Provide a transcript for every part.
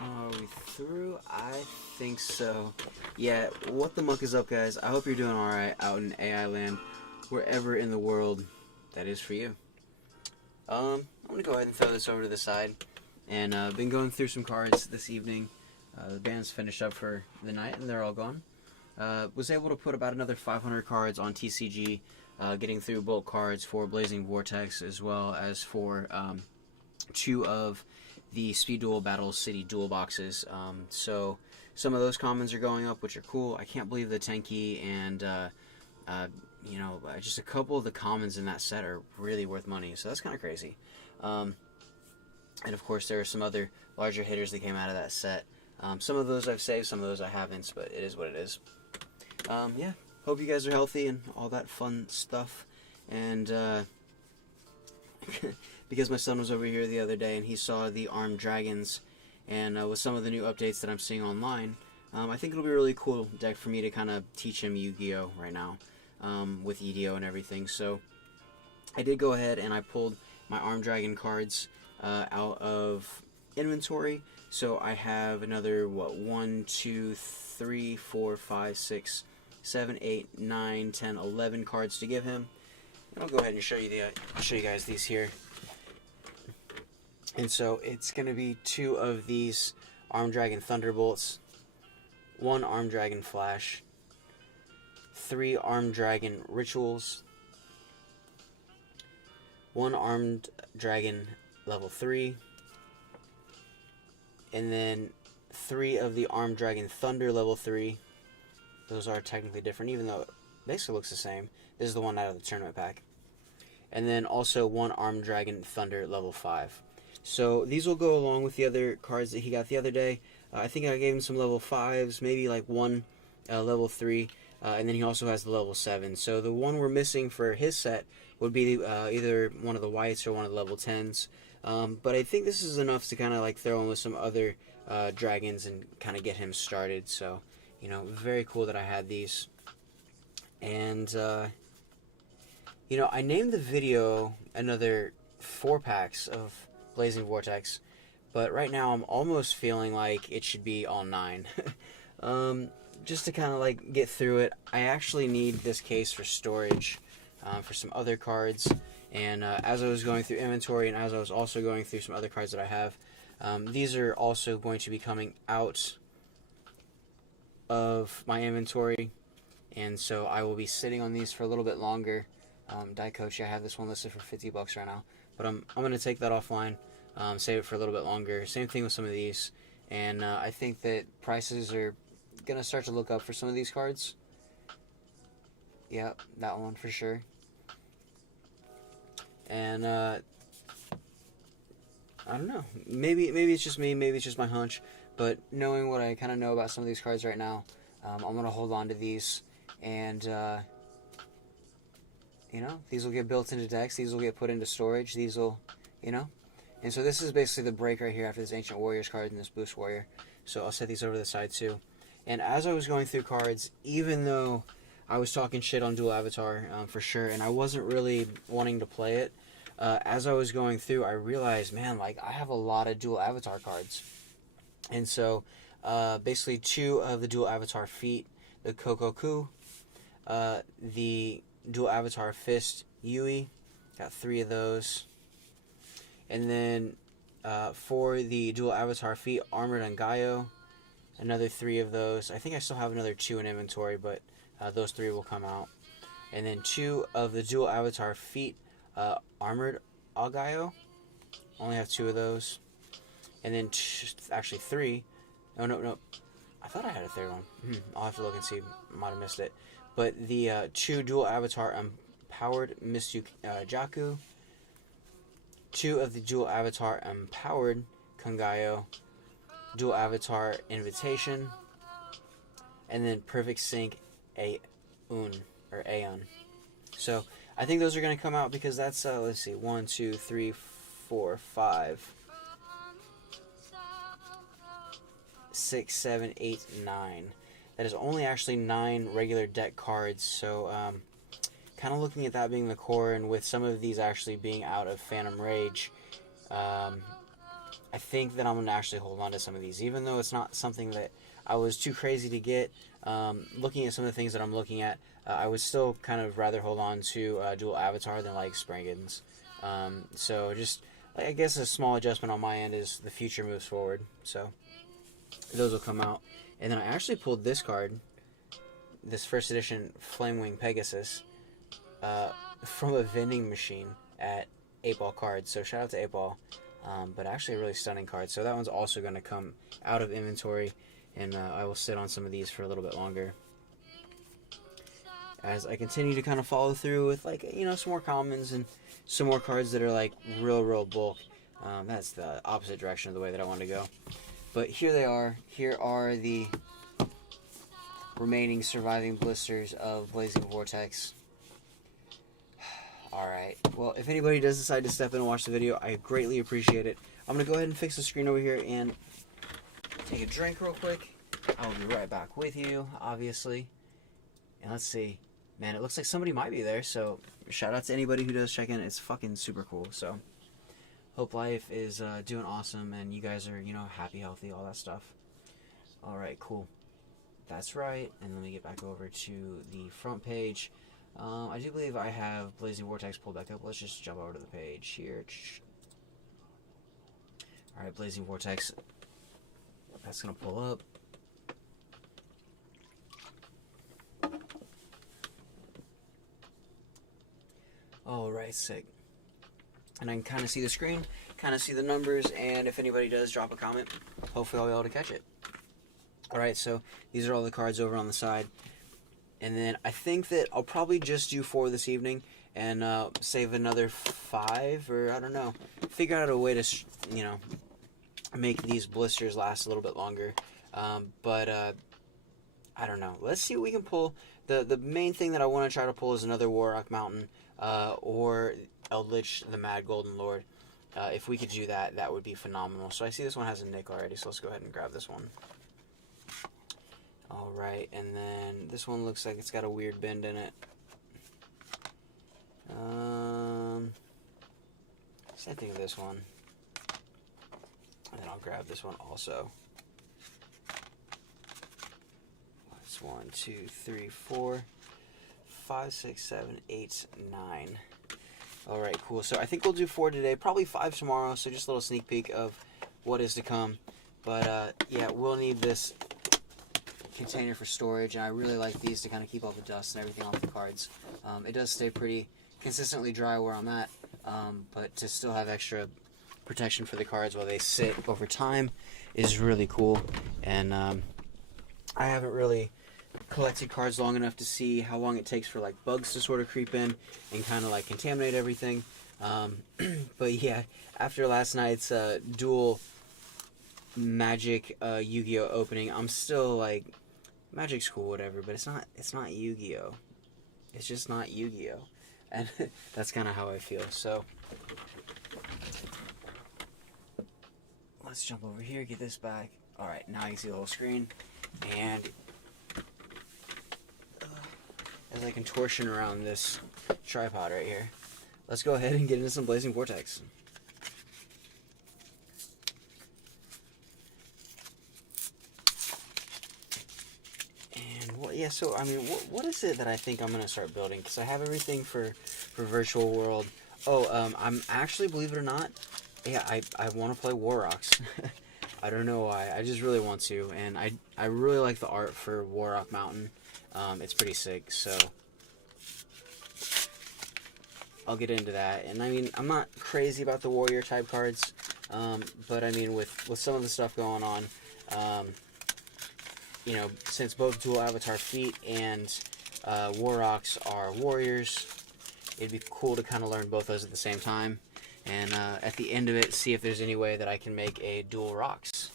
Are we through? I think so. Yeah, what the muck is up, guys? I hope you're doing alright out in AI land, wherever in the world that is for you. I'm gonna go ahead and throw this over to the side. And been going through some cards this evening. The band's finished up for the night, and they're all gone. Was able to put about another 500 cards on TCG, getting through bulk cards for Blazing Vortex, as well as for two of the Speed Duel Battle City Duel boxes. So some of those commons are going up, which are cool. I can't believe the Tenki and just a couple of the commons in that set are really worth money. So that's kind of crazy. And of course, there are some other larger hitters that came out of that set. Some of those I've saved, some of those I haven't, but it is what it is. Yeah, hope you guys are healthy and all that fun stuff. And because my son was over here the other day and he saw the armed dragons, and with some of the new updates that I'm seeing online, I think it'll be a really cool deck for me to kind of teach him Yu-Gi-Oh! Right now, with EDO and everything. So I did go ahead and I pulled my armed dragon cards out of inventory. So I have another 1, 2, 3, 4, 5, 6, 7, 8, 9, 10, 11 cards to give him. And I'll go ahead and show you guys these here. And so it's going to be 2 of these Armed Dragon Thunderbolts, 1 Armed Dragon Flash, 3 Armed Dragon Rituals, 1 Armed Dragon Level 3, and then 3 of the Armed Dragon Thunder Level 3. Those are technically different, even though it basically looks the same. This is the one out of the tournament pack. And then also 1 Armed Dragon Thunder Level 5. So these will go along with the other cards that he got the other day. I think I gave him some level 5s, maybe like 1 level 3, and then he also has the level 7. So the one we're missing for his set would be either one of the whites or one of the level 10s. But I think this is enough to kind of like throw in with some other dragons and kind of get him started. So, very cool that I had these. And, I named the video another 4 packs of Blazing Vortex, but right now I'm almost feeling like it should be all 9. Just to kind of like get through it. I actually need this case for storage for some other cards. And as I was going through inventory and as I was also going through some other cards that I have, these are also going to be coming out of my inventory. And so I will be sitting on these for a little bit longer. Daikochi, I have this one listed for $50 right now. But I'm going to take that offline, save it for a little bit longer. Same thing with some of these. And I think that prices are going to start to look up for some of these cards. Yep, that one for sure. And I don't know. Maybe it's just me. Maybe it's just my hunch. But knowing what I kind of know about some of these cards right now, I'm going to hold on to these. And, these will get built into decks. These will get put into storage. These will, And so this is basically the break right here after this Ancient Warriors card and this Boost Warrior. So I'll set these over to the side too. And as I was going through cards, even though I was talking shit on Dual Avatar for sure, and I wasn't really wanting to play it, as I was going through, I realized, man, like, I have a lot of Dual Avatar cards. And so, basically 2 of the Dual Avatar feet, the Kokoku, the Dual Avatar Fist Yui, got 3 of those. And then, for the Dual Avatar feet, Armored Angayo, another 3 of those. I think I still have another 2 in inventory, but those 3 will come out. And then 2 of the Dual Avatar feet, Armored Agayo. Only have 2 of those. And then actually 3. No. I thought I had a 3rd one. I'll have to look and see. Might have missed it. But the 2 Dual Avatar Empowered Jaku. 2 of the Dual Avatar Empowered Kangayo. Dual Avatar Invitation. And then Perfect Sync Aeon. So I think those are going to come out because that's, let's see, 1, 2, 3, 4, 5, 6, 7, 8, 9. That is only actually 9 regular deck cards, so kind of looking at that being the core, and with some of these actually being out of Phantom Rage, I think that I'm going to actually hold on to some of these, even though it's not something that I was too crazy to get. Looking at some of the things that I'm looking at, I would still kind of rather hold on to dual avatar than like Sprangans. So just, I guess a small adjustment on my end is the future moves forward. So those will come out. And then I actually pulled this card, this first edition Flamewing Pegasus, from a vending machine at 8-Ball Cards. So shout out to 8-Ball. But actually a really stunning card. So that one's also going to come out of inventory, and I will sit on some of these for a little bit longer as I continue to kind of follow through with, like, you know, some more commons and some more cards that are like real bulk. That's the opposite direction of the way that I want to go. But here they are. Here are the remaining surviving blisters of Blazing Vortex. Alright, well, if anybody does decide to step in and watch the video, I greatly appreciate it. I'm going to go ahead and fix the screen over here and take a drink real quick. I will be right back with you, obviously. And let's see. Man, it looks like somebody might be there, so shout out to anybody who does check in. It's fucking super cool, so hope life is doing awesome and you guys are, you know, happy, healthy, all that stuff. Alright, cool. That's right, and let me get back over to the front page. I do believe I have Blazing Vortex pulled back up. Let's just jump over to the page here. Alright, Blazing Vortex. That's going to pull up. Alright, sick. And I can kind of see the screen, kind of see the numbers, and if anybody does drop a comment, hopefully I'll be able to catch it. Alright, so these are all the cards over on the side. And then I think that I'll probably just do 4 this evening and save another 5, or I don't know. Figure out a way to, you know, make these blisters last a little bit longer. But I don't know. Let's see what we can pull. The main thing that I want to try to pull is another Warrock Mountain or Eldritch the Mad Golden Lord. If we could do that, that would be phenomenal. So I see this one has a nick already, so let's go ahead and grab this one. Alright, and then this one looks like it's got a weird bend in it. Same thing with this one. And then I'll grab this one also. That's 1, 2, 3, 4, 5, 6, 7, 8, 9. Alright, cool. So I think we'll do 4 today, probably 5 tomorrow, so just a little sneak peek of what is to come. But yeah, we'll need this container for storage, and I really like these to kind of keep all the dust and everything off the cards. It does stay pretty consistently dry where I'm at, but to still have extra protection for the cards while they sit over time is really cool. And I haven't really collected cards long enough to see how long it takes for like bugs to sort of creep in and kind of like contaminate everything. But yeah, after last night's dual Magic Yu-Gi-Oh opening, I'm still like, Magic's cool, whatever, but it's not Yu-Gi-Oh. It's just not Yu-Gi-Oh. And that's kind of how I feel. So let's jump over here, get this back. Alright, now you can see the whole screen. And as I contortion around this tripod right here, let's go ahead and get into some Blazing Vortex. Yeah, so, I mean, what is it that I think I'm going to start building? Because I have everything for Virtual World. Oh, I'm actually, believe it or not, yeah, I want to play Warrocks. I don't know why. I just really want to. And I really like the art for Warrock Mountain. It's pretty sick, so I'll get into that. And, I mean, I'm not crazy about the Warrior type cards. But, I mean, with some of the stuff going on, you know, since both dual avatar feet and Warrocks are warriors, it'd be cool to kind of learn both those at the same time. And at the end of it, see if there's any way that I can make a dual rocks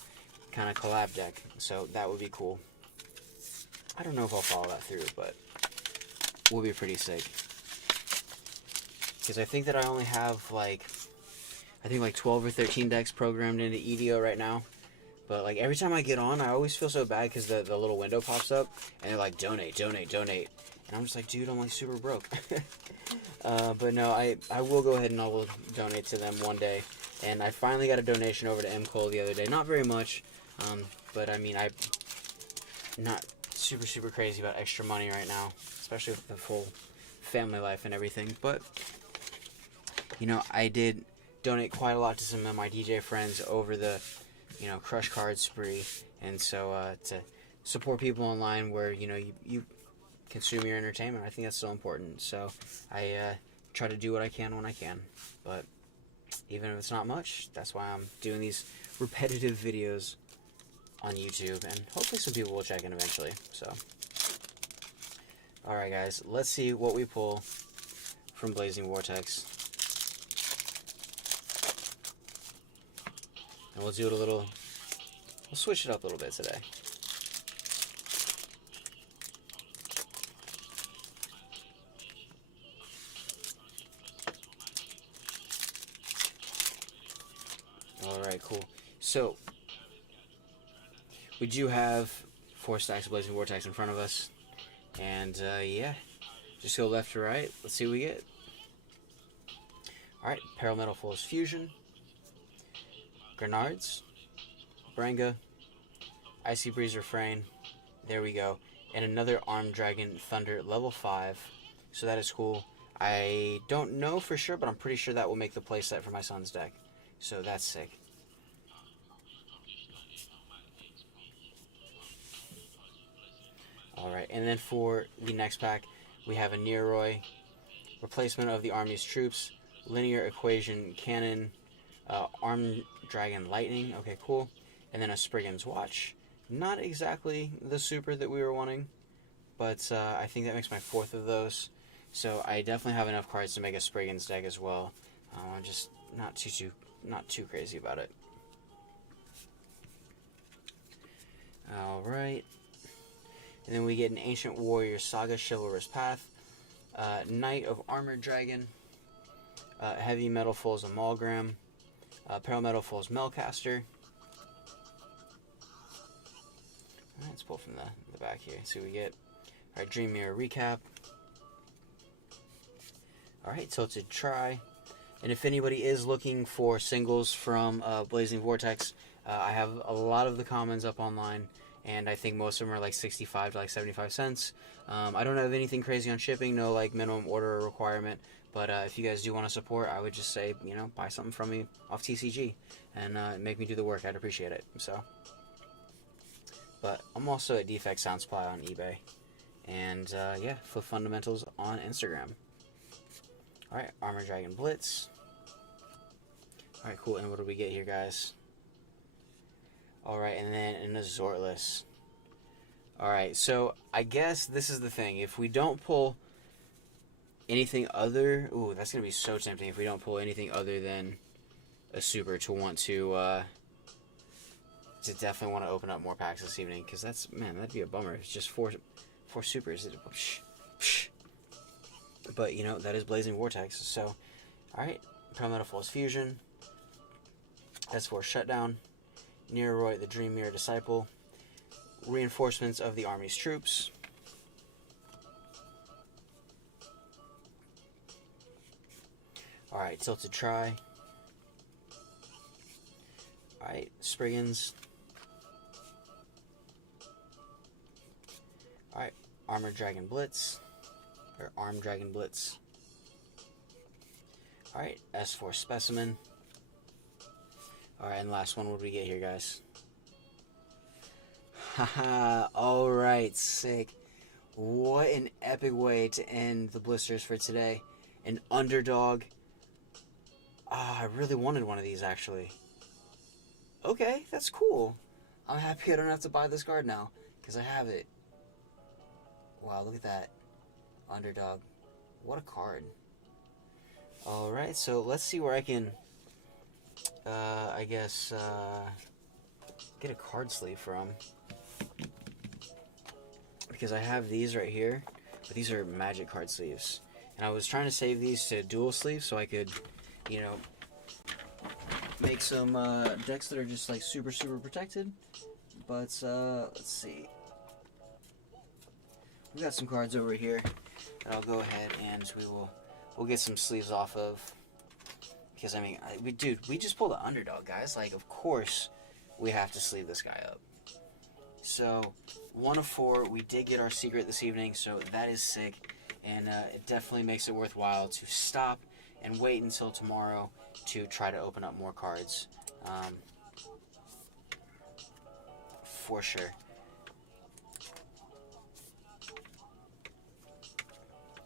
kind of collab deck. So that would be cool. I don't know if I'll follow that through, but will be pretty sick. Because I think that I only have like, I think like 12 or 13 decks programmed into EDO right now. But, like, every time I get on, I always feel so bad because the little window pops up, and they're like, donate, donate, donate. And I'm just like, dude, I'm, like, super broke. But, no, I will go ahead and I will donate to them one day. And I finally got a donation over to M. Cole the other day. Not very much, but I mean, I'm not super crazy about extra money right now, especially with the full family life and everything. But, you know, I did donate quite a lot to some of my DJ friends over the, you know, Crush Card spree. And so to support people online where, you know, you consume your entertainment, I think that's so important. So I try to do what I can when I can. But even if it's not much, that's why I'm doing these repetitive videos on YouTube, and hopefully some people will check in eventually. So, alright guys, let's see what we pull from Blazing Vortex. And we'll do it we'll switch it up a little bit today. Alright, cool. So, we do have 4 stacks of Blazing Vortex in front of us. And, yeah. Just go left to right. Let's see what we get. Alright, Metal Force Fusion. Grenards. Brenga. Icy Breeze Refrain. There we go. And another Arm Dragon Thunder level 5. So that is cool. I don't know for sure, but I'm pretty sure that will make the playset for my son's deck. So that's sick. Alright, and then for the next pack, we have a Neroy, replacement of the Army's Troops, Linear Equation Cannon, Arm Dragon Lightning, okay, cool, and then a Spriggan's Watch. Not exactly the super that we were wanting, but I think that makes my 4th of those, so I definitely have enough cards to make a Spriggan's deck as well. I'm just not too crazy about it. Alright. And then we get an Ancient Warrior Saga Chivalrous Path, Knight of Armored Dragon, Heavy Metal Foes Amalgam, Parametal Foes Melcaster. Let's pull from the back here. See what we get. Alright, Dream Mirror Recap. Alright, Tilted Try. And if anybody is looking for singles from Blazing Vortex, I have a lot of the commons up online. And I think most of them are like 65 to like 75 cents. I don't have anything crazy on shipping, no like minimum order requirement. But if you guys do want to support, I would just say, you know, buy something from me off TCG and make me do the work. I'd appreciate it. So, but I'm also at dfktsound Supply on eBay, and yeah, for Fundmntls on Instagram. All right, Armor Dragon Blitz. All right, cool. And what do we get here, guys? Alright, and then an Azortless. Alright, so I guess this is the thing. If we don't pull anything other... Ooh, that's going to be so tempting if we don't pull anything other than a super to want to definitely want to open up more packs this evening. Because that's... Man, that'd be a bummer. It's just four supers. But, you know, that is Blazing Vortex. So, alright. Parametal Force Fusion. S4 Shutdown. Neroy, the Dream Mirror Disciple, reinforcements of the Army's Troops, alright, Tilted Try, alright, Spriggans, alright, Armored Dragon Blitz, or Arm Dragon Blitz, alright, S4 Specimen. Alright, and last one, what do we get here, guys? Haha, alright, sick. What an epic way to end the blisters for today. An Underdog. I really wanted one of these, actually. Okay, that's cool. I'm happy I don't have to buy this card now, because I have it. Wow, look at that. Underdog. What a card. Alright, so let's see where I can... I guess, get a card sleeve from, because I have these right here, but these are magic card sleeves, and I was trying to save these to dual sleeves so I could, you know, make some decks that are just like super protected. But let's see, we got some cards over here that I'll go ahead and we'll get some sleeves off of, Because, I mean, we just pulled an underdog, guys. Like, of course, we have to sleeve this guy up. So, 1 of 4. We did get our secret this evening, so that is sick. And it definitely makes it worthwhile to stop and wait until tomorrow to try to open up more cards. For sure.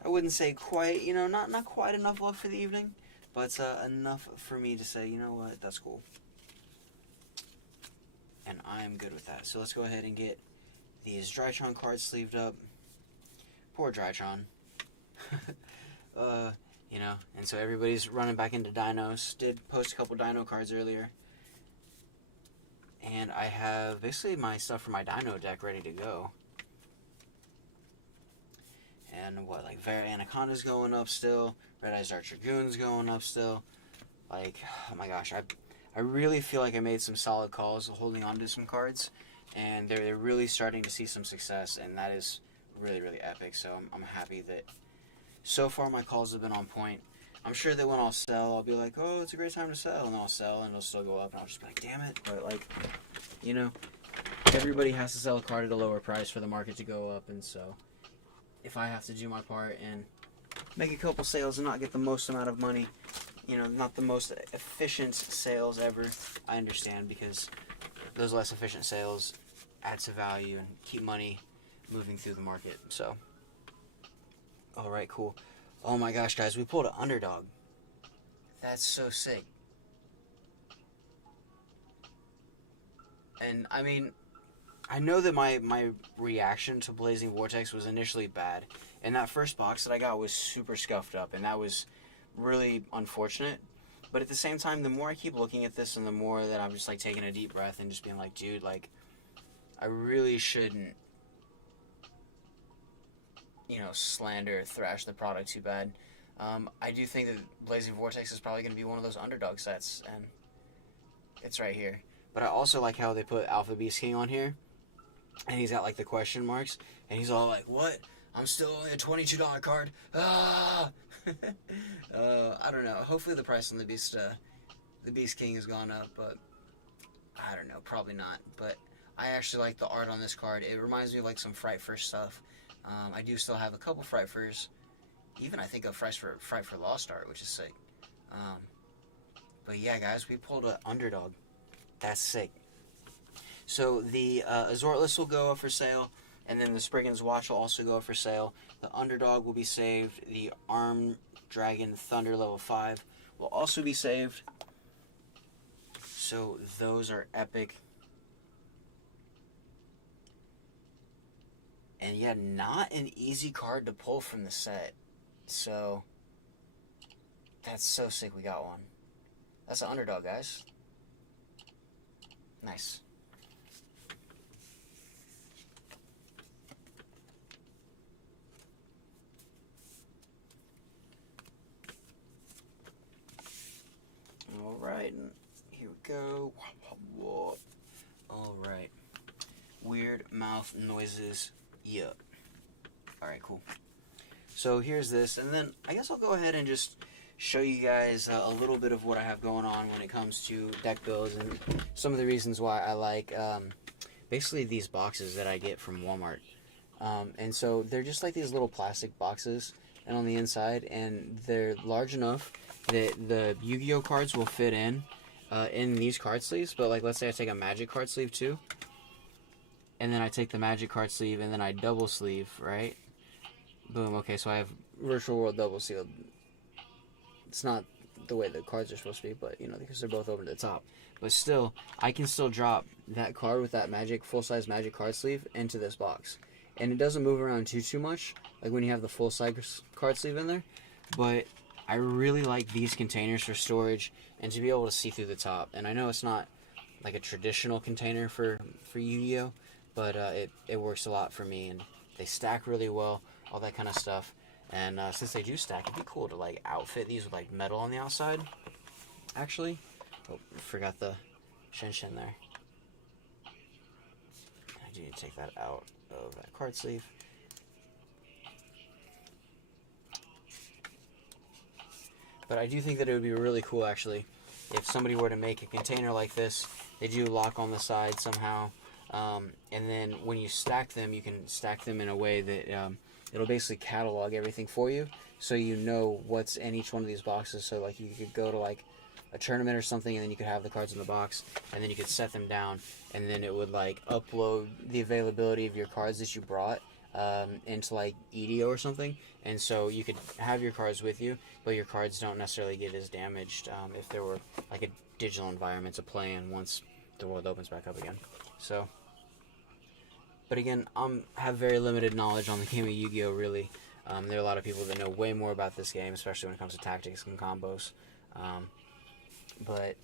I wouldn't say quite, not quite enough luck for the evening, but enough for me to say, you know what, that's cool. And I am good with that. So let's go ahead and get these Drytron cards sleeved up. Poor Drytron. And so everybody's running back into dinos. Did post a couple dino cards earlier. And I have basically my stuff for my dino deck ready to go. And what, like Vera Anaconda's going up still. Red Eyes Dart Dragoon's going up still. Like, oh my gosh, I really feel like I made some solid calls holding on to some cards. And they're really starting to see some success. And that is really, really epic. So I'm happy that so far my calls have been on point. I'm sure that when I'll sell, I'll be like, oh, it's a great time to sell. And then I'll sell and it'll still go up. And I'll just be like, damn it. But, like, everybody has to sell a card at a lower price for the market to go up. And so if I have to do my part and make a couple sales and not get the most amount of money, not the most efficient sales ever, I understand, because those less efficient sales add to value and keep money moving through the market. So, all right, cool. Oh my gosh, guys, we pulled an underdog. That's so sick. And I mean, I know that my reaction to Blazing Vortex was initially bad. And that first box that I got was super scuffed up, and that was really unfortunate. But at the same time, the more I keep looking at this and the more that I'm just like taking a deep breath and just being like, dude, like, I really shouldn't, slander, thrash the product too bad. I do think that Blazing Vortex is probably going to be one of those underdog sets, and it's right here. But I also like how they put Alpha Beast King on here, and he's got like the question marks, and he's all like, what? I'm still only a $22 card. Ah! I don't know. Hopefully the price on the Beast King has gone up, but I don't know. Probably not. But I actually like the art on this card. It reminds me of like some Fright First stuff. I do still have a couple Fright First. Even I think of Fright for Lost art, which is sick. But yeah, guys, we pulled an underdog. That's sick. So the Azortless will go up for sale, and then the Spriggan's Watch will also go up for sale. The underdog will be saved. The Armed Dragon Thunder level 5 will also be saved. So those are epic. And yeah, not an easy card to pull from the set. So that's so sick we got one. That's an underdog, guys. Nice. Alright, here we go. Alright. Weird mouth noises. Yup. Alright, cool. So here's this, and then I guess I'll go ahead and just show you guys a little bit of what I have going on when it comes to deck builds and some of the reasons why I like basically these boxes that I get from Walmart. And so they're just like these little plastic boxes, and on the inside, and they're large enough that the Yu-Gi-Oh cards will fit in these card sleeves. But like, let's say I take a Magic card sleeve too, and then I take the Magic card sleeve and then I double sleeve, right? Boom. Okay, so I have Virtual World double sealed. It's not the way the cards are supposed to be, but because they're both over the top. But still, I can still drop that card with that Magic full-size Magic card sleeve into this box, and it doesn't move around too much, like when you have the full-size card sleeve in there. But I really like these containers for storage and to be able to see through the top. And I know it's not like a traditional container for Yu-Gi-Oh, but it works a lot for me, and they stack really well, all that kind of stuff. And since they do stack, it'd be cool to like outfit these with like metal on the outside. Actually, oh, forgot the Shin there. I do need to take that out of that card sleeve. But I do think that it would be really cool, actually, if somebody were to make a container like this. They do lock on the side somehow, and then when you stack them, you can stack them in a way that it'll basically catalog everything for you, so you know what's in each one of these boxes. So like you could go to like a tournament or something, and then you could have the cards in the box, and then you could set them down, and then it would like upload the availability of your cards that you brought into like EDO or something, and so you could have your cards with you, but your cards don't necessarily get as damaged if there were like a digital environment to play in once the world opens back up again. So, but again, have very limited knowledge on the game of Yu-Gi-Oh! Really. There are a lot of people that know way more about this game, especially when it comes to tactics and combos. But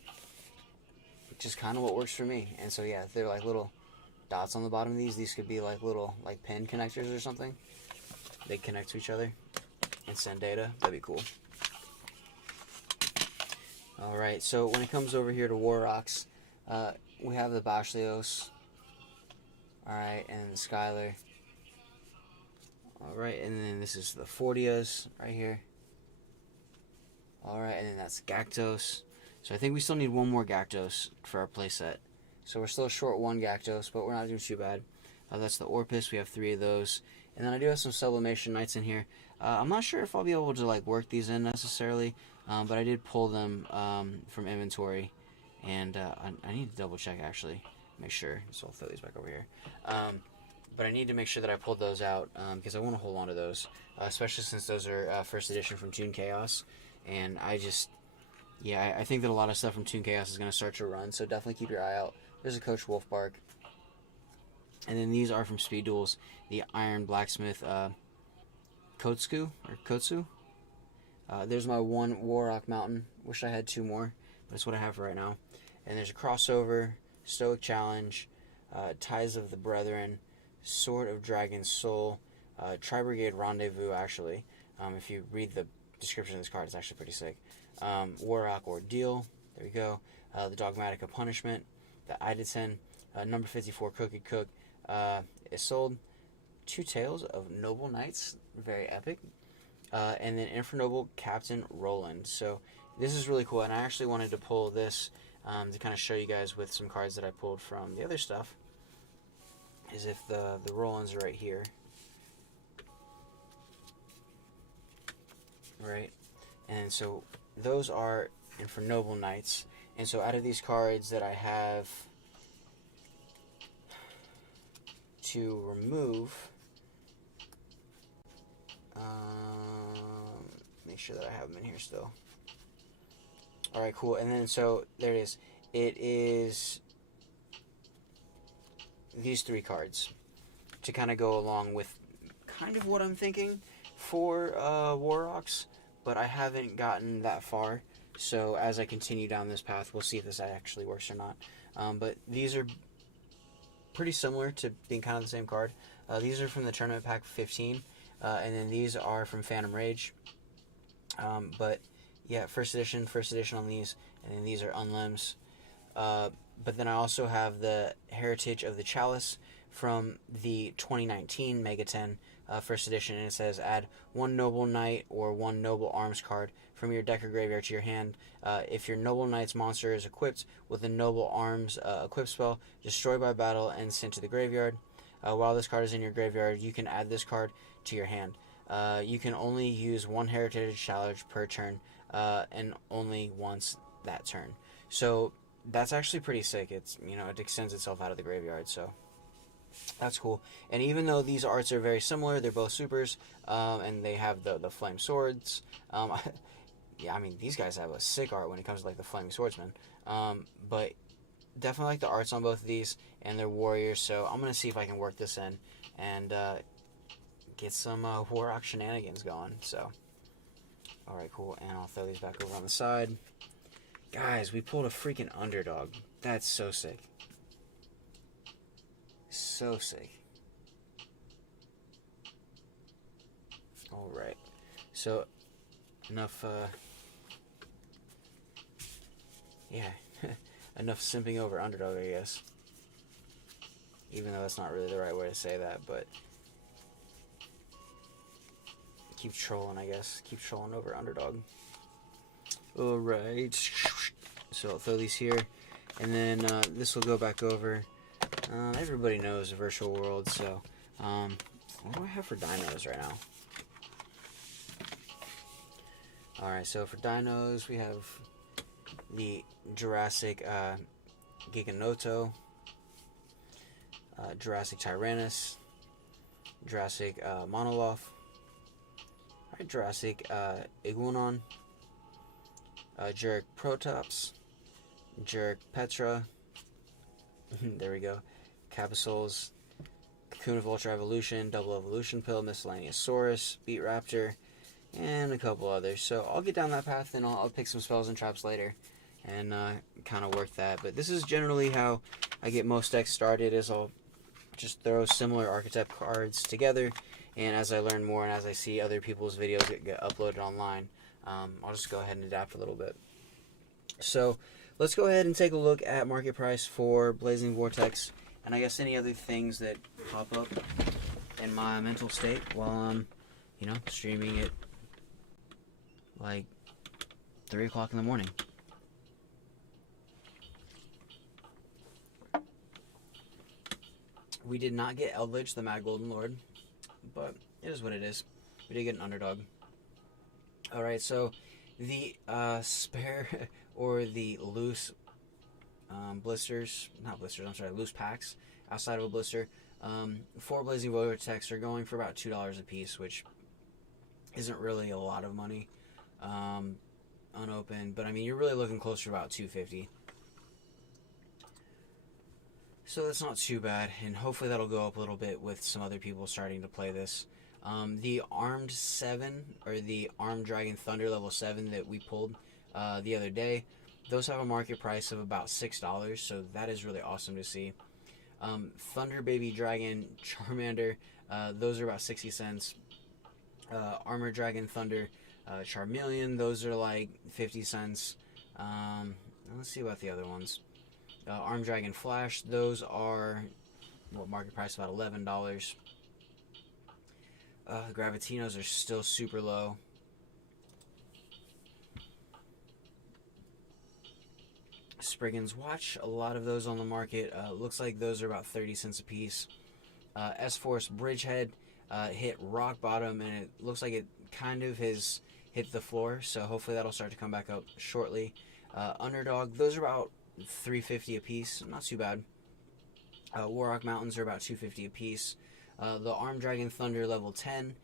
just kind of what works for me. And so yeah, they're like little dots on the bottom of these. These could be like little like pin connectors or something. They connect to each other and send data. That'd be cool. Alright, so when it comes over here to War Rocks, we have the Bashlios. Alright, and the Skylar. Alright, and then this is the Fortias right here. Alright, and then that's Gactos. So I think we still need one more Gactos for our playset. So we're still short one Gactos, but we're not doing too bad. That's the Orpus. We have 3 of those. And then I do have some Sublimation Knights in here. I'm not sure if I'll be able to like work these in necessarily, but I did pull them from inventory. And I need to double check actually, make sure. So I'll throw these back over here. But I need to make sure that I pulled those out because I want to hold on to those, especially since those are first edition from Toon Chaos. And I think that a lot of stuff from Toon Chaos is going to start to run, so definitely keep your eye out. There's a Coach Wolfbark. And then these are from Speed Duels, the Iron Blacksmith Kotsu. There's my one Warrock Mountain. Wish I had 2 more, but that's what I have for right now. And there's a Crossover, Stoic Challenge, Ties of the Brethren, Sword of Dragon's Soul, Tri-Brigade Rendezvous, actually. If you read the description of this card, it's actually pretty sick. Warrock Ordeal, there we go. The Dogmatic of Punishment, the Iditen, number 54 Crooked Cook, Isolde, 2 Tales of Noble Knights, very epic, and then Infernoble Captain Roland. So this is really cool, and I actually wanted to pull this to kind of show you guys with some cards that I pulled from the other stuff, is if the Rolands are right here. Right, and so those are Infernoble Knights, and so out of these cards that I have to remove, make sure that I have them in here still. Alright, cool, and then so there it is. It is these 3 cards to kind of go along with kind of what I'm thinking for Warrocks, but I haven't gotten that far, so as I continue down this path, we'll see if this actually works or not. But these are pretty similar to being kind of the same card. These are from the Tournament Pack 15, and then these are from Phantom Rage. But yeah, first edition on these, and then these are Unlimbs. But then I also have the Heritage of the Chalice from the 2019 Mega 10 first edition, and it says add 1 Noble Knight or 1 Noble Arms card from your deck or graveyard to your hand. If your Noble Knight's monster is equipped with a Noble Arms equip spell, destroy by battle and sent to the graveyard. While this card is in your graveyard, you can add this card to your hand. You can only use 1 Heritage Challenge per turn, and only once that turn. So that's actually pretty sick. It's, it extends itself out of the graveyard, so that's cool. And even though these arts are very similar, they're both supers, and they have the flame swords. Yeah, I mean, these guys have a sick art when it comes to like the flaming swordsman. But definitely like the arts on both of these, and they're warriors. So I'm gonna see if I can work this in and get some Warrock shenanigans going. So, all right, cool. And I'll throw these back over on the side. Guys, we pulled a freaking underdog. That's so sick. So sick. Alright. So, enough, yeah. Enough simping over underdog, I guess. Even though that's not really the right way to say that, but keep trolling, I guess. Keep trolling over underdog. Alright. So I'll throw these here. And then this will go back over. Everybody knows Rehearsal World, so what do I have for dinos right now? Alright, so for dinos, we have the Jurassic Giganoto, Jurassic Tyrannus, Jurassic Monoloth, Jurassic Iguanon, Jurek Protops, Jurek Petra, there we go, Capasols, Cocoon of Ultra Evolution, Double Evolution Pill, Miscellaneousaurus, Beat Raptor, and a couple others. So I'll get down that path and I'll pick some spells and traps later and kind of work that. But this is generally how I get most decks started, is I'll just throw similar archetype cards together, and as I learn more and as I see other people's videos get uploaded online, I'll just go ahead and adapt a little bit. So let's go ahead and take a look at market price for Blazing Vortex, and I guess any other things that pop up in my mental state while I'm, streaming it like 3 o'clock in the morning. We did not get Eldritch, the Mad Golden Lord, but it is what it is. We did get an underdog. Alright, so the spare or the loose blisters, not blisters, I'm sorry, loose packs outside of a blister, 4 Blazing Vortex are going for about $2 a piece, which isn't really a lot of money unopened, but I mean, you're really looking closer to about $2.50. So that's not too bad, and hopefully that'll go up a little bit with some other people starting to play this. The Armed 7, or the Armed Dragon Thunder level 7 that we pulled the other day, those have a market price of about $6, so that is really awesome to see. Thunder Baby Dragon Charmander, those are about 60 cents. Armor Dragon Thunder Charmeleon, those are like 50 cents. Let's see about the other ones. Armed Dragon Flash, those are market price about $11. Gravitinos are still super low. Spriggan's Watch, a lot of those on the market. Looks like those are about 30 cents a piece. S-Force Bridgehead hit rock bottom, and it looks like it kind of has hit the floor, so hopefully that'll start to come back up shortly. Underdog, those are about $3.50 a piece, not too bad. Warrock Mountains are about $2.50 a piece. The Armed Dragon Thunder level 10,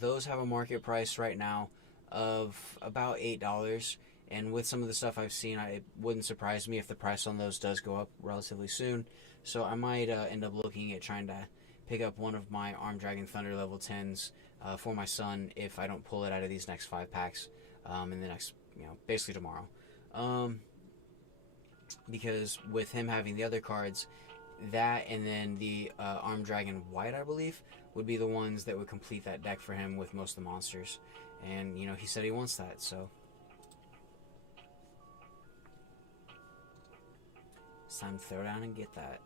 those have a market price right now of about $8, and with some of the stuff I've seen, it wouldn't surprise me if the price on those does go up relatively soon, so I might end up looking at trying to pick up one of my Armed Dragon Thunder level 10s for my son if I don't pull it out of these next 5 packs in the next, basically tomorrow. Because with him having the other cards, that and then the Armed Dragon White, I believe, would be the ones that would complete that deck for him with most of the monsters. And, he said he wants that, so it's time to throw down and get that.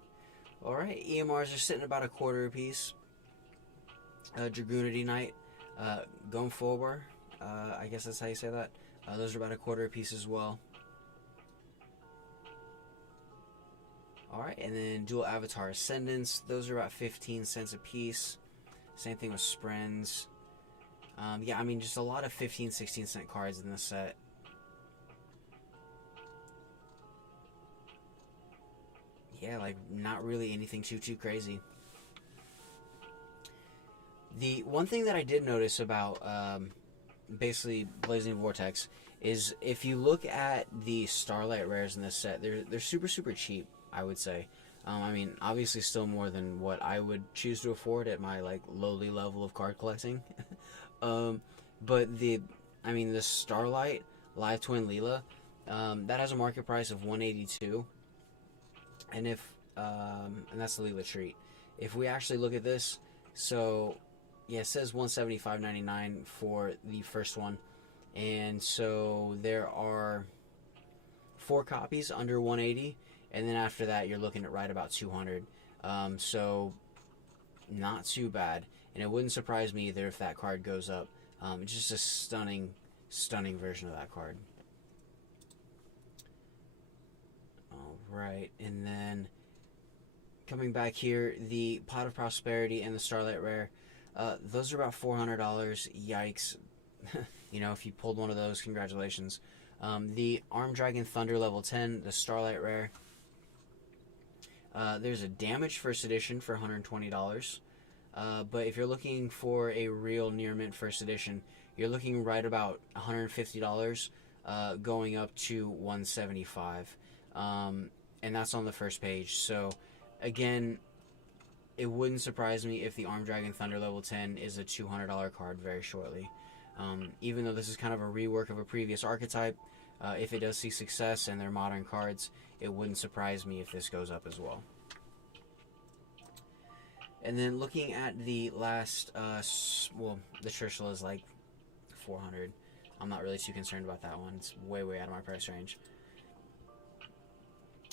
Alright, EMRs are sitting about $0.25 a piece. Dragoonity Knight, Gonforber, I guess that's how you say that. Those are about $0.25 a piece as well. Alright, and then Dual Avatar Ascendants, those are about 15 cents a piece. Same thing with Sprens. Yeah, I mean, just a lot of 15, 16 cent cards in this set. Yeah, like, not really anything too crazy. The one thing that I did notice about basically Blazing Vortex is if you look at the Starlight rares in this set, they're super cheap, I would say. I mean, obviously still more than what I would choose to afford at my lowly level of card collecting. But the Starlight Live Twin Leela, that has a market price of $182, and and that's the Leela treat. If we actually look at this, so yeah, it says $175.99 for the first one, and so there are 4 copies under $180. And then after that, you're looking at right about $200. So not too bad. And it wouldn't surprise me either if that card goes up. It's just a stunning version of that card. right, and then coming back here, the Pot of Prosperity and the Starlight Rare, those are about $400. Yikes. You know, if you pulled one of those, congratulations. The Arm Dragon Thunder level 10, the Starlight Rare. There's a Damaged First Edition for $120. But if you're looking for a real near mint First Edition, you're looking right about $150, going up to $175. And that's on the first page. So, again, it wouldn't surprise me if the Arm Dragon Thunder level 10 is a $200 card very shortly. Even though this is kind of a rework of a previous archetype, if it does see success and they're modern cards, it wouldn't surprise me if this goes up as well. And then looking at the last, well, the Trishul is like $400. I'm not really too concerned about that one. It's way, way out of my price range.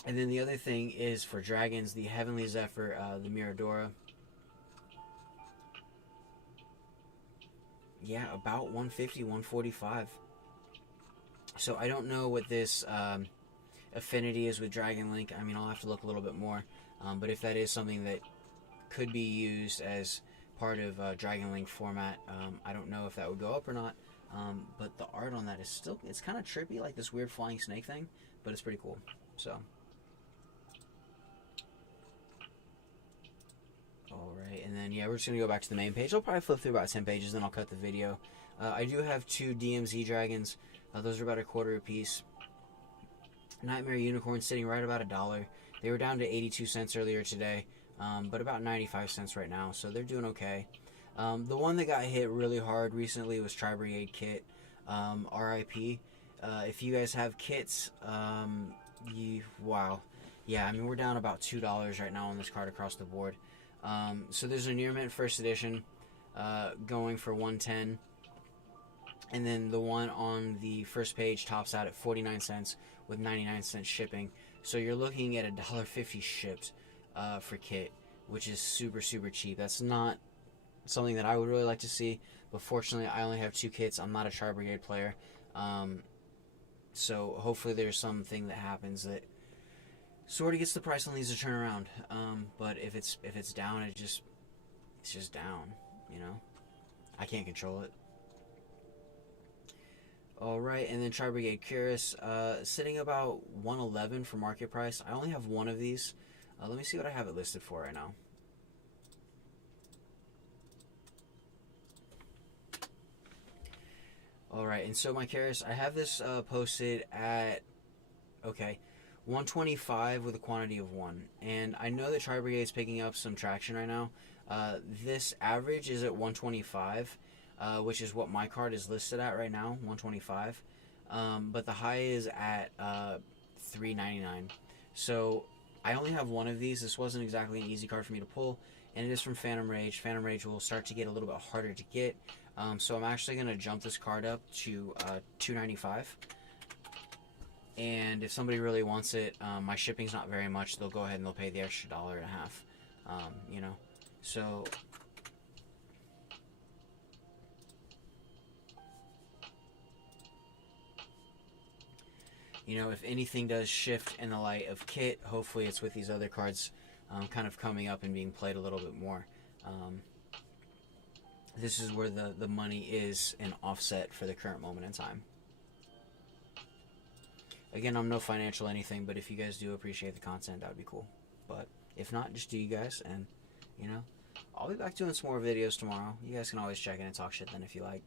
And then the other thing is for dragons, the Heavenly Zephyr, the Miradora. Yeah, about $150, $145. So I don't know what this affinity is with Dragon Link. I mean, I'll have to look a little bit more. But if that is something that could be used as part of Dragon Link format, I don't know if that would go up or not. But the art on that is still, it's kind of trippy, like this weird flying snake thing, but it's pretty cool. So, alright, and then yeah, we're just going to go back to the main page. I'll probably flip through about 10 pages, then I'll cut the video. I do have two DMZ dragons. Those are about $0.25 a piece. Nightmare Unicorn sitting right about $1. They were down to 82 cents earlier today, but about 95 cents right now, so they're doing okay. The one that got hit really hard recently was Tri Brigade Kit, RIP. If you guys have kits, wow. Yeah, I mean, we're down about $2 right now on this card across the board. So there's a Near Mint First Edition going for $110. And then the one on the first page tops out at 49 cents with 99 cents shipping. So you're looking at $1.50 shipped for kit, which is super, super cheap. That's not something that I would really like to see. But fortunately, I only have two kits. I'm not a Tri Brigade player. So hopefully there's something that happens that sort of gets the price on these to turn around. But if it's down, it's just down, you know? I can't control it. Alright, and then Tri Brigade Curious, sitting about $111 for market price. I only have one of these. Let me see what I have it listed for right now. Alright, and so my Curious, I have this posted at, okay, $125 with a quantity of 1. And I know that Tri Brigade's picking up some traction right now. This average is at $125. Which is what my card is listed at right now, $125. But the high is at $3.99. So I only have one of these. This wasn't exactly an easy card for me to pull, and it is from Phantom Rage. Phantom Rage will start to get a little bit harder to get. So I'm actually going to jump this card up to $2.95. And if somebody really wants it, my shipping's not very much. They'll go ahead and they'll pay the extra $1.50. You know, so. You know, if anything does shift in the light of kit, hopefully it's with these other cards kind of coming up and being played a little bit more. This is where the money is an offset for the current moment in time. Again, I'm no financial anything, but if you guys do appreciate the content, that would be cool. But if not, just do you guys, and, you know, I'll be back doing some more videos tomorrow. You guys can always check in and talk shit then if you like.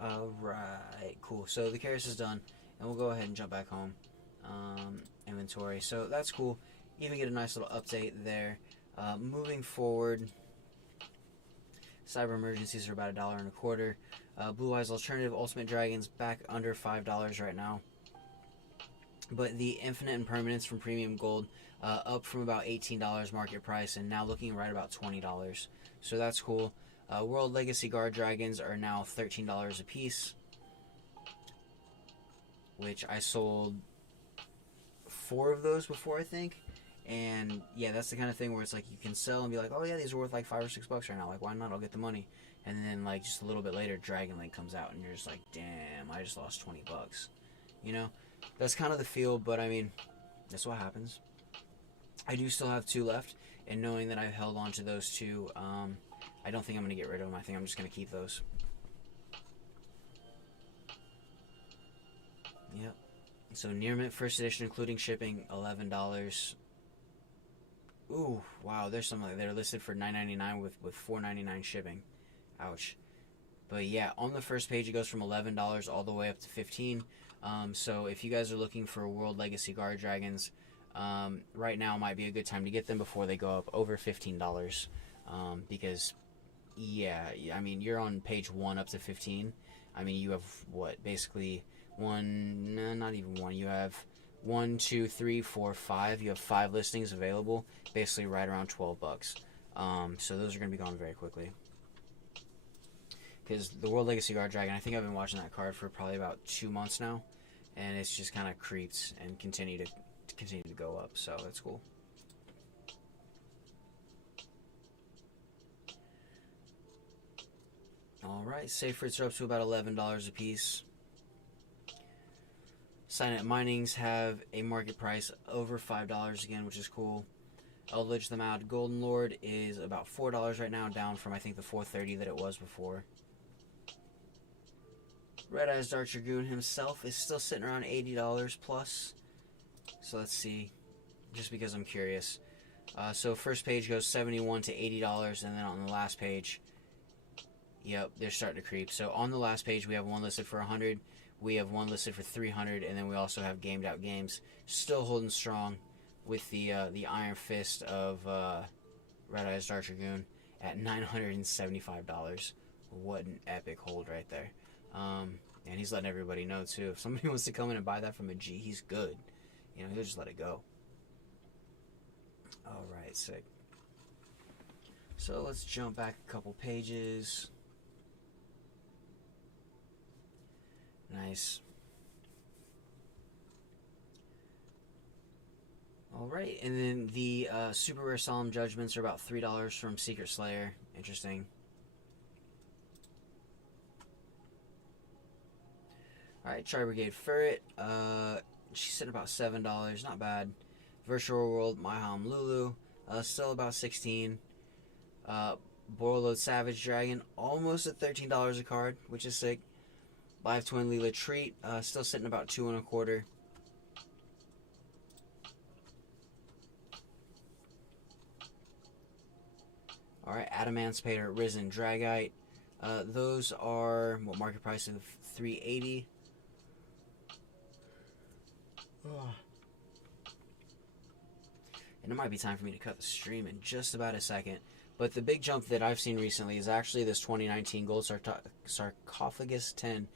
Alright, cool. So the Curious is done, and we'll go ahead and jump back home. Inventory. So that's cool. Even get a nice little update there. Moving forward, Cyber Emergencies are about $1.25. Blue Eyes Alternative Ultimate Dragons back under $5 right now. But the Infinite Impermanence from Premium Gold up from about $18 market price and now looking right about $20. So that's cool. World Legacy Guard Dragons are now $13 a piece, which I sold 4 of those before, I think. And yeah, that's the kind of thing where it's like you can sell and be like, oh yeah, these are worth like $5 or $6 right now. Like, why not? I'll get the money. And then like just a little bit later, Dragon Link comes out, and you're just like, damn, I just lost $20. You know. that's kind of the feel, but I mean, that's what happens. I do still have 2 left, and knowing that I've held on to those 2, I don't think I'm going to get rid of them. I think I'm just going to keep those. Yep. So near mint first edition, including shipping, $11. Ooh, wow. There's some that are listed for $9.99 with $4.99 shipping. Ouch. But yeah, on the first page it goes from $11 all the way up to $15. So if you guys are looking for World Legacy Guard Dragons, right now might be a good time to get them before they go up over $15. Because yeah, I mean, you're on page 1 up to 15. I mean, you have what, basically not even one. You have 1, 2, 3, 4, 5. You have 5 listings available, basically right around $12. So those are going to be gone very quickly. Because the World Legacy Guard Dragon, I think I've been watching that card for probably about 2 months now, and it's just kind of creeps and continue to go up. So that's cool. All right, safe rates are up to about $11 a piece. Signet Minings have a market price over $5 again, which is cool. Eldritch the Mad Golden Lord is about $4 right now, down from I think the $4.30 that it was before. Red Eyes Dark Dragoon himself is still sitting around $80 plus. So let's see, just because I'm curious. So first page goes $71 to $80, and then on the last page, yep, they're starting to creep. So on the last page, we have one listed for $100. We have one listed for $300, and then we also have Gamed Out Games still holding strong with the Iron Fist of Red Eyes Dark Dragoon at $975. What an epic hold right there. And he's letting everybody know too. If somebody wants to come in and buy that from a G, he's good. You know, he'll just let it go. Alright, sick. So let's jump back a couple pages. Nice. Alright, and then the super rare Solemn Judgments are about $3 from Secret Slayer. Interesting. Alright, Tri-Brigade Ferret. She's sitting about $7. Not bad. Virtual World Maham Lulu. Still about $16. Borreload Savage Dragon. Almost at $13 a card, which is sick. Live Twin Leela Treat. Still sitting about $2 1/4. Alright, Adamancipator Risen Dragite. Those are, what, market price of $3.80. And it might be time for me to cut the stream in just about a second. But the big jump that I've seen recently is actually this 2019 Gold Sarcophagus 10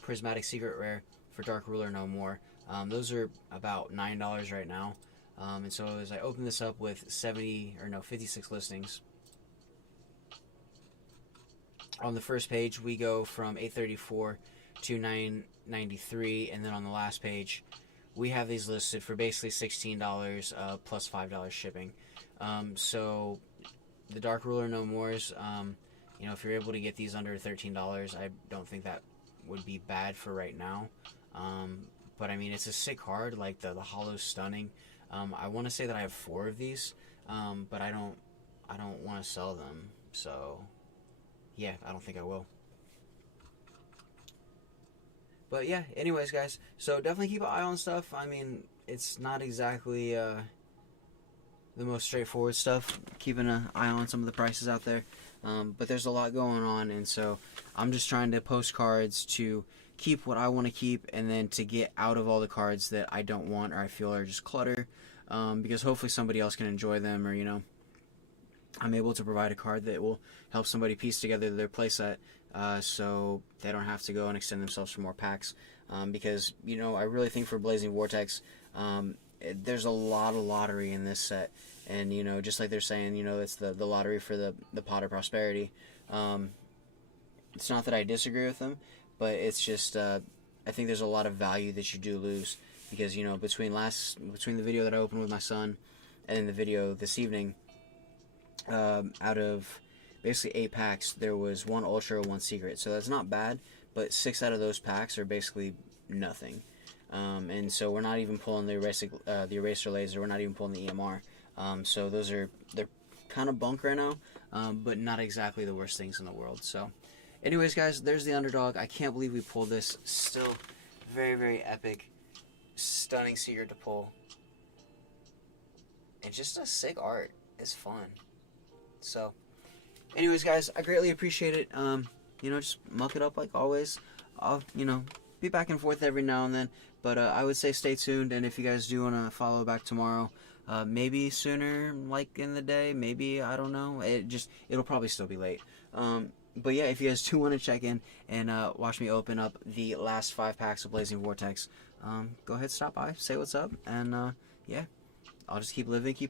Prismatic Secret Rare for Dark Ruler No More. Those are about $9 right now. And so as I open this up with 56 listings. On the first page, we go from $834 to $993, and then on the last page, we have these listed for basically $16 plus $5 shipping. So the Dark Ruler No Mores, you know, if you're able to get these under $13, I don't think that would be bad for right now. But I mean, it's a sick card. Like the Hollow's stunning. I want to say that I have 4 of these, but I don't want to sell them. So yeah, I don't think I will. But yeah, anyways, guys, so definitely keep an eye on stuff. I mean, it's not exactly the most straightforward stuff, keeping an eye on some of the prices out there. But there's a lot going on, and so I'm just trying to post cards to keep what I want to keep, and then to get out of all the cards that I don't want or I feel are just clutter, because hopefully somebody else can enjoy them, or, you know, I'm able to provide a card that will help somebody piece together their playset, so they don't have to go and extend themselves for more packs. Because, you know, I really think for Blazing Vortex, there's a lot of lottery in this set. And, you know, just like they're saying, you know, it's the lottery for the Pot of Prosperity. It's not that I disagree with them, but it's just, I think there's a lot of value that you do lose. Because, you know, between the video that I opened with my son and the video this evening, out of basically 8 packs, there was 1 Ultra, 1 Secret. So that's not bad, but 6 out of those packs are basically nothing. And so we're not even pulling the eraser laser. We're not even pulling the EMR. So they're kind of bunk right now, but not exactly the worst things in the world. So anyways, guys, there's the Underdog. I can't believe we pulled this. Still very, very epic, stunning secret to pull. And just a sick art. It's fun. So anyways, guys, I greatly appreciate it. Just muck it up like always. I'll, be back and forth every now and then. But I would say stay tuned. And if you guys do want to follow back tomorrow, maybe sooner, like in the day, maybe, I don't know. It'll probably still be late. But yeah, if you guys do want to check in and watch me open up the last 5 packs of Blazing Vortex, go ahead, stop by, say what's up. And yeah, I'll just keep living, keep